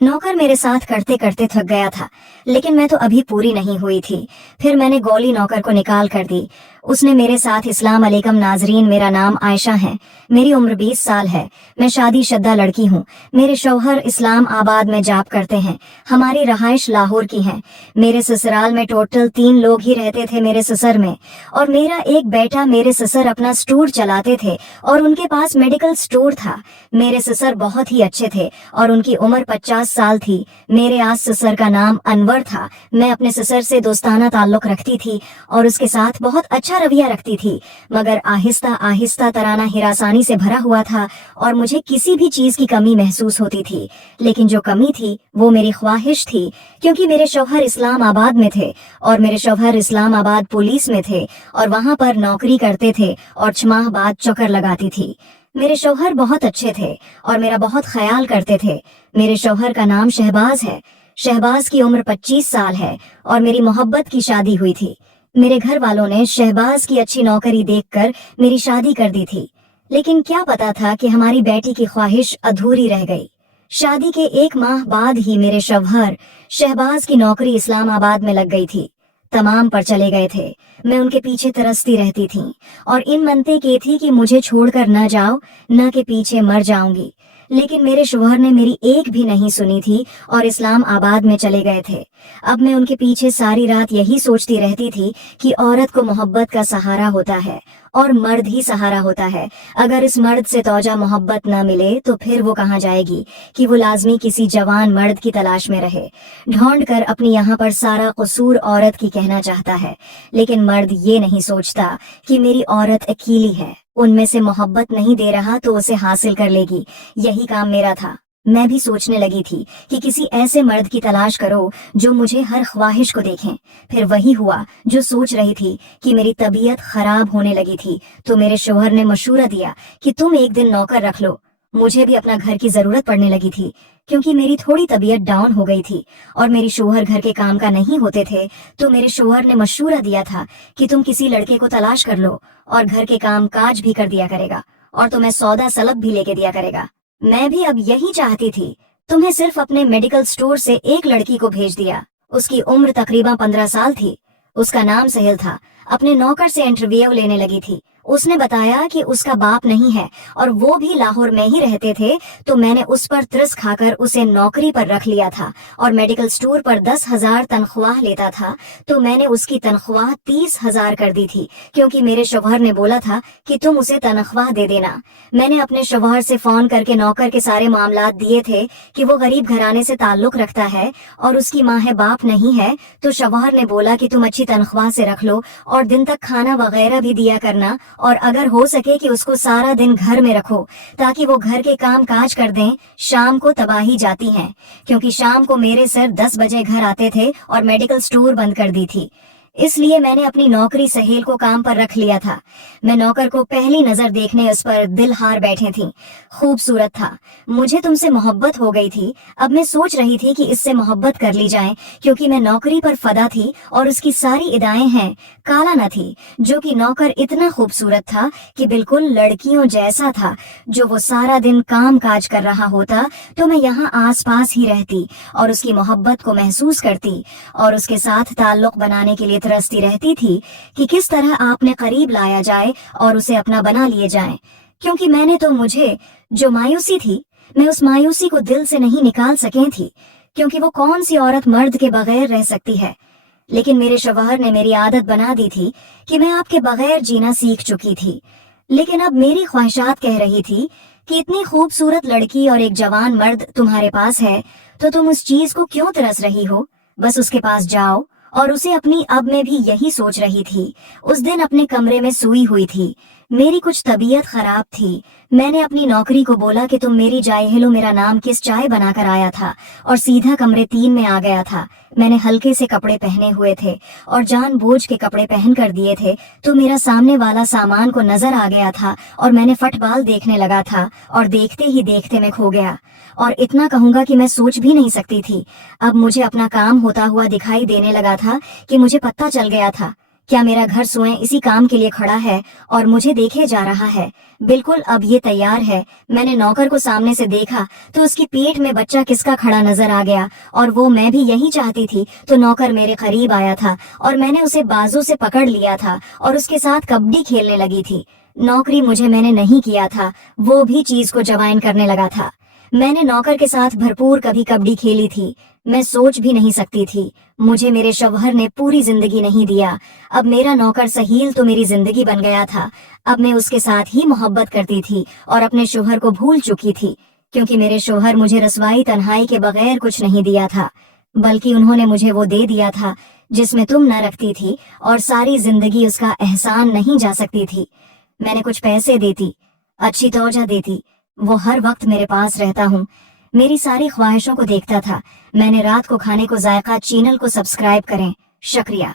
नौकर मेरे साथ करते करते थक गया था, लेकिन मैं तो अभी पूरी नहीं हुई थी। फिर मैंने गोली नौकर को निकाल कर दी। उसने मेरे साथ इस्लाम अलैकुम नाजरीन, मेरा नाम आयशा है, मेरी उम्र 20 साल है, मैं शादी शुदा लड़की हूँ। मेरे शौहर इस्लाम आबाद में जॉब करते हैं, हमारी रहाइश लाहौर की है। मेरे ससुराल में टोटल 3 लोग ही रहते थे मेरे ससुर में, और मेरा एक बेटा। मेरे ससुर अपना स्टोर चलाते थे और उनके पास मेडिकल स्टोर था। मेरे ससुर बहुत ही अच्छे थे और उनकी उम्र 50 साल थी। मेरे आज ससुर का नाम अनवर था। मैं अपने ससुर से दोस्ताना ताल्लुक रखती थी और उसके साथ बहुत अच्छा रवैया रखती थी, मगर आहिस्ता आहिस्ता तराना हिरासानी से भरा हुआ था और मुझे किसी भी चीज की कमी महसूस होती थी। लेकिन जो कमी थी वो मेरी ख्वाहिश थी, क्योंकि मेरे शौहर इस्लाम आबाद में थे और मेरे शौहर इस्लाम आबाद पुलिस में थे और वहां पर नौकरी करते थे और 6 माह बाद चक्कर लगाती थी। मेरे शौहर बहुत अच्छे थे और मेरा बहुत ख्याल करते थे। मेरे शौहर का नाम शहबाज है। शहबाज की उम्र 25 साल है और मेरी मोहब्बत की शादी हुई थी। मेरे घर वालों ने शहबाज की अच्छी नौकरी देखकर मेरी शादी कर दी थी, लेकिन क्या पता था कि हमारी बेटी की ख्वाहिश अधूरी रह गई। शादी के 1 माह बाद ही मेरे शौहर शहबाज की नौकरी इस्लामाबाद में लग गई थी। तमाम पर चले गए थे। मैं उनके पीछे तरसती रहती थी और इन मनते की थी कि मुझे छोड़कर न जाओ, न के पीछे मर जाऊंगी। लेकिन मेरे शौहर ने मेरी एक भी नहीं सुनी थी और इस्लाम आबाद में चले गए थे। अब मैं उनके पीछे सारी रात यही सोचती रहती थी कि औरत को मोहब्बत का सहारा होता है और मर्द ही सहारा होता है। अगर इस मर्द से तौजा मोहब्बत न मिले तो फिर वो कहाँ जाएगी कि वो लाजमी किसी जवान मर्द की तलाश में रहे। ढूंढ कर अपनी यहाँ पर सारा कसूर औरत की कहना चाहता है, लेकिन मर्द ये नहीं सोचता कि मेरी औरत अकेली है, उनमें से मोहब्बत नहीं दे रहा तो उसे हासिल कर लेगी। यही काम मेरा था। मैं भी सोचने लगी थी कि किसी ऐसे मर्द की तलाश करो जो मुझे हर ख्वाहिश को देखें। फिर वही हुआ जो सोच रही थी कि मेरी तबीयत खराब होने लगी थी, तो मेरे शौहर ने मशूरा दिया कि तुम एक दिन नौकर रख लो। मुझे भी अपना घर की जरूरत पड़ने लगी थी, क्योंकि मेरी थोड़ी तबीयत डाउन हो गई थी और मेरी शौहर घर के काम का नहीं होते थे। तो मेरे शौहर ने मशूरा दिया था कि तुम किसी लड़के को तलाश कर लो और घर के काम काज भी कर दिया करेगा और तुम्हें सौदा सलब भी लेके दिया करेगा। मैं भी अब यही चाहती थी। तुम्हें सिर्फ अपने मेडिकल स्टोर से एक लड़की को भेज दिया। उसकी उम्र तकरीबन 15 साल थी। उसका नाम सहेल था। अपने नौकर से इंटरव्यू लेने लगी थी। उसने बताया कि उसका बाप नहीं है और वो भी लाहौर में ही रहते थे, तो मैंने उस पर तरस खाकर उसे नौकरी पर रख लिया था और मेडिकल स्टोर पर 10,000 तनख्वाह लेता था, तो मैंने उसकी तनख्वाह 30,000 कर दी थी, क्योंकि मेरे शौहर ने बोला था कि तुम उसे तनख्वाह दे देना। मैंने अपने शौहर से फोन करके नौकर के सारे मामलात दिए थे कि वो गरीब घराने से ताल्लुक रखता है और उसकी माँ है, बाप नहीं है। तो शौहर ने बोला कि तुम अच्छी तनख्वाह से रख लो और दिन तक खाना वगैरह भी दिया करना, और अगर हो सके कि उसको सारा दिन घर में रखो ताकि वो घर के काम काज कर दें। शाम को तबाही जाती हैं, क्योंकि शाम को मेरे सर 10 बजे घर आते थे और मेडिकल स्टोर बंद कर दी थी। इसलिए मैंने अपनी नौकरी सहेल को काम पर रख लिया था। मैं नौकर को पहली नजर देखने उस पर दिल हार बैठे थी। खूबसूरत था। मुझे तुमसे मोहब्बत हो गई थी। अब मैं सोच रही थी कि इससे मोहब्बत कर ली जाए, क्योंकि मैं नौकरी पर फदा थी और उसकी सारी इदाएं हैं। काला न थी, जो कि नौकर इतना खूबसूरत था कि बिल्कुल लड़कियों जैसा था। जो वो सारा दिन काम काज कर रहा होता तो मैं यहाँ आस पास ही रहती और उसकी मोहब्बत को महसूस करती और उसके साथ ताल्लुक बनाने के लिए तरसती रहती थी कि किस तरह आपने करीब लाया जाए और उसे अपना बना लिए जाए। क्योंकि मैंने तो मुझे जो मायूसी थी, मैं उस मायूसी को दिल से नहीं निकाल सके थी, क्योंकि वो कौन सी औरत मर्द के बगैर रह सकती है। लेकिन मेरे शौहर ने मेरी आदत बना दी थी कि मैं आपके बगैर जीना सीख चुकी थी। लेकिन अब मेरी ख्वाहिशात कह रही थी कि इतनी खूबसूरत लड़की और एक जवान मर्द तुम्हारे पास है, तो तुम उस चीज को क्यों तरस रही हो। बस उसके पास जाओ। और उसे अपनी अब मैं भी यही सोच रही थी। उस दिन अपने कमरे में सोई हुई थी। मेरी कुछ तबीयत खराब थी। मैंने अपनी नौकरी को बोला कि तुम मेरी जायहिलो मेरा नाम किस चाय बनाकर आया था, और सीधा कमरे 3 में आ गया था। मैंने हल्के से कपड़े पहने हुए थे और जानबूझ के कपड़े पहन कर दिए थे, तो मेरा सामने वाला सामान को नजर आ गया था और मैंने फुटबॉल देखने लगा था और देखते ही देखते मैं खो गया। और इतना कहूंगा कि मैं सोच भी नहीं सकती थी। अब मुझे अपना काम होता हुआ दिखाई देने लगा था कि मुझे पता चल गया था کیا میرا گھر سوئیں اسی کام کے لیے کھڑا ہے اور مجھے دیکھے جا رہا ہے؟ بالکل اب یہ تیار ہے۔ میں نے نوکر کو سامنے سے دیکھا تو اس کی پیٹھ میں بچہ کس کا کھڑا نظر آ گیا، اور وہ میں بھی یہی چاہتی تھی تو نوکر میرے قریب آیا تھا اور میں نے اسے بازو سے پکڑ لیا تھا اور اس کے ساتھ کبڈی کھیلنے لگی تھی۔ نوکری مجھے میں نے نہیں کیا تھا، وہ بھی چیز کو جوائن کرنے لگا تھا۔ میں نے نوکر کے ساتھ بھرپور کبھی کبڈی کھیلی تھی، میں سوچ بھی نہیں سکتی تھی۔ مجھے میرے شوہر نے پوری زندگی نہیں دیا، اب میرا نوکر سہیل تو میری زندگی بن گیا تھا۔ اب میں اس کے ساتھ ہی محبت کرتی تھی اور اپنے شوہر کو بھول چکی تھی، کیونکہ میرے شوہر مجھے رسوائی تنہائی کے بغیر کچھ نہیں دیا تھا، بلکہ انہوں نے مجھے وہ دے دیا تھا جس میں تم نہ رکھتی تھی، اور ساری زندگی اس کا احسان نہیں جا سکتی تھی۔ میں نے کچھ پیسے دیتی، اچھی توجہ دیتی، وہ ہر وقت میرے پاس رہتا ہوں، میری ساری خواہشوں کو دیکھتا تھا۔ میں نے رات کو کھانے کو ذائقہ چینل کو سبسکرائب کریں، شکریہ۔